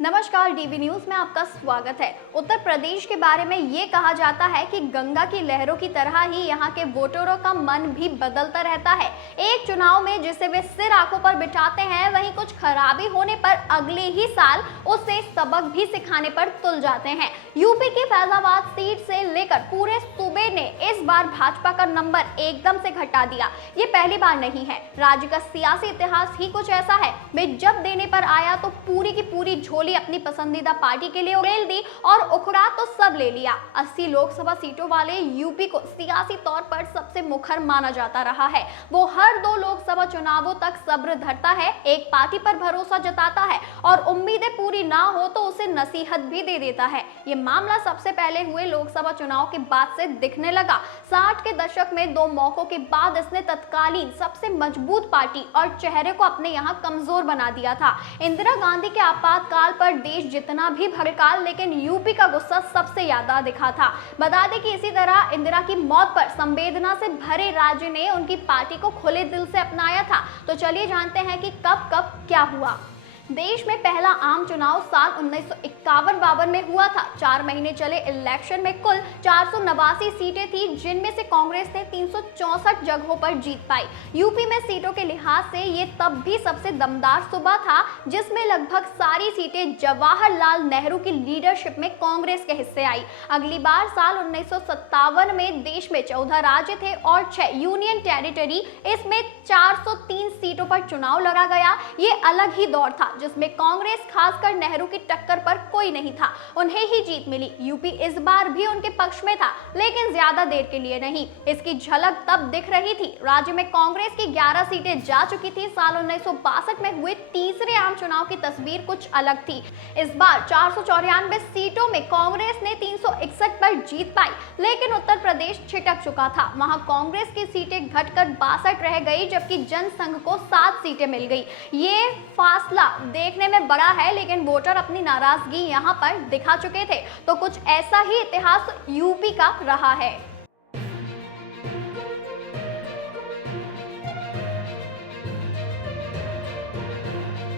नमस्कार, DV news में आपका स्वागत है। उत्तर प्रदेश के बारे में ये कहा जाता है कि गंगा की लहरों की तरह ही यहाँ के वोटरों का मन भी बदलता रहता है। एक चुनाव में जिसे वे सिर आंखों पर बिठाते हैं, वहीं कुछ खराबी होने पर अगले ही साल उसे सबक भी सिखाने पर तुल जाते हैं। यूपी की फैजाबाद सीट से लेकर पूरे सूबे ने इस बार भाजपा का नंबर एकदम से घटा दिया। ये पहली बार नहीं है, राज्य का सियासी इतिहास ही कुछ ऐसा है। वे जब देने पर आया तो पूरी की पूरी झोली अपनी पसंदीदा पार्टी के लिए उड़ेल दी और उखड़ा तो सब ले लिया। 80 लोकसभा सीटों वाले यूपी को सियासी तौर पर सबसे मुखर माना जाता रहा है। वो हर 2 लोकसभा चुनावों तक सब्र धरता है, एक पार्टी पर भरोसा जताता है और उम्मीदें पूरी ना हो तो उसे नसीहत भी दे देता है। ये मामला सबसे पहले हुए लोकसभा चुनाव के बाद से दिखने लगा। 60 के दशक में 2 मौकों के बाद इसने तत्कालीन सबसे मजबूत पार्टी और चेहरे को अपने यहाँ कमजोर बना दिया था। इंदिरा गांधी के आपातकाल पर देश जितना भी भड़का, लेकिन यूपी का गुस्सा सबसे ज्यादा दिखा था। बता दें कि इसी तरह इंदिरा की मौत पर संवेदना से भरे राज्य ने उनकी पार्टी को खुले दिल से अपनाया था। तो चलिए जानते हैं कि कब कब क्या हुआ। देश में पहला आम चुनाव साल 1951-52 में हुआ था। 4 महीने चले इलेक्शन में कुल 489 सीटें थी, जिनमें से कांग्रेस ने 364 जगहों पर जीत पाई। यूपी में सीटों के लिहाज से ये तब भी सबसे दमदार सूबा था, जिसमें लगभग सारी सीटें जवाहरलाल नेहरू की लीडरशिप में कांग्रेस के हिस्से आई। अगली बार साल 1957 में देश में 14 राज्य थे और 6 यूनियन टेरिटरी। इसमें 403 सीटों पर चुनाव लड़ा गया। ये अलग ही दौर था, जिसमें कांग्रेस खासकर नेहरू की टक्कर पर कोई नहीं था, उन्हें ही जीत मिली। यूपी इस बार भी उनके पक्ष में था, लेकिन ज्यादा देर के लिए नहीं। इसकी झलक तब दिख रही थी। राज्य में कांग्रेस की 11 सीटें जा चुकी थी। साल 1962 में हुए तीसरे आम चुनाव की तस्वीर कुछ अलग थी। इस बार 494 सीटों में कांग्रेस ने 361 पर जीत पाई, लेकिन उत्तर प्रदेश छिटक चुका था। वहां कांग्रेस की सीटें घटकर 62 रह गई, जबकि जनसंघ को 7 सीटें मिल गई। ये फासला देखने में बड़ा है, लेकिन वोटर अपनी नाराजगी यहां पर दिखा चुके थे। तो कुछ ऐसा ही इतिहास यूपी का रहा है।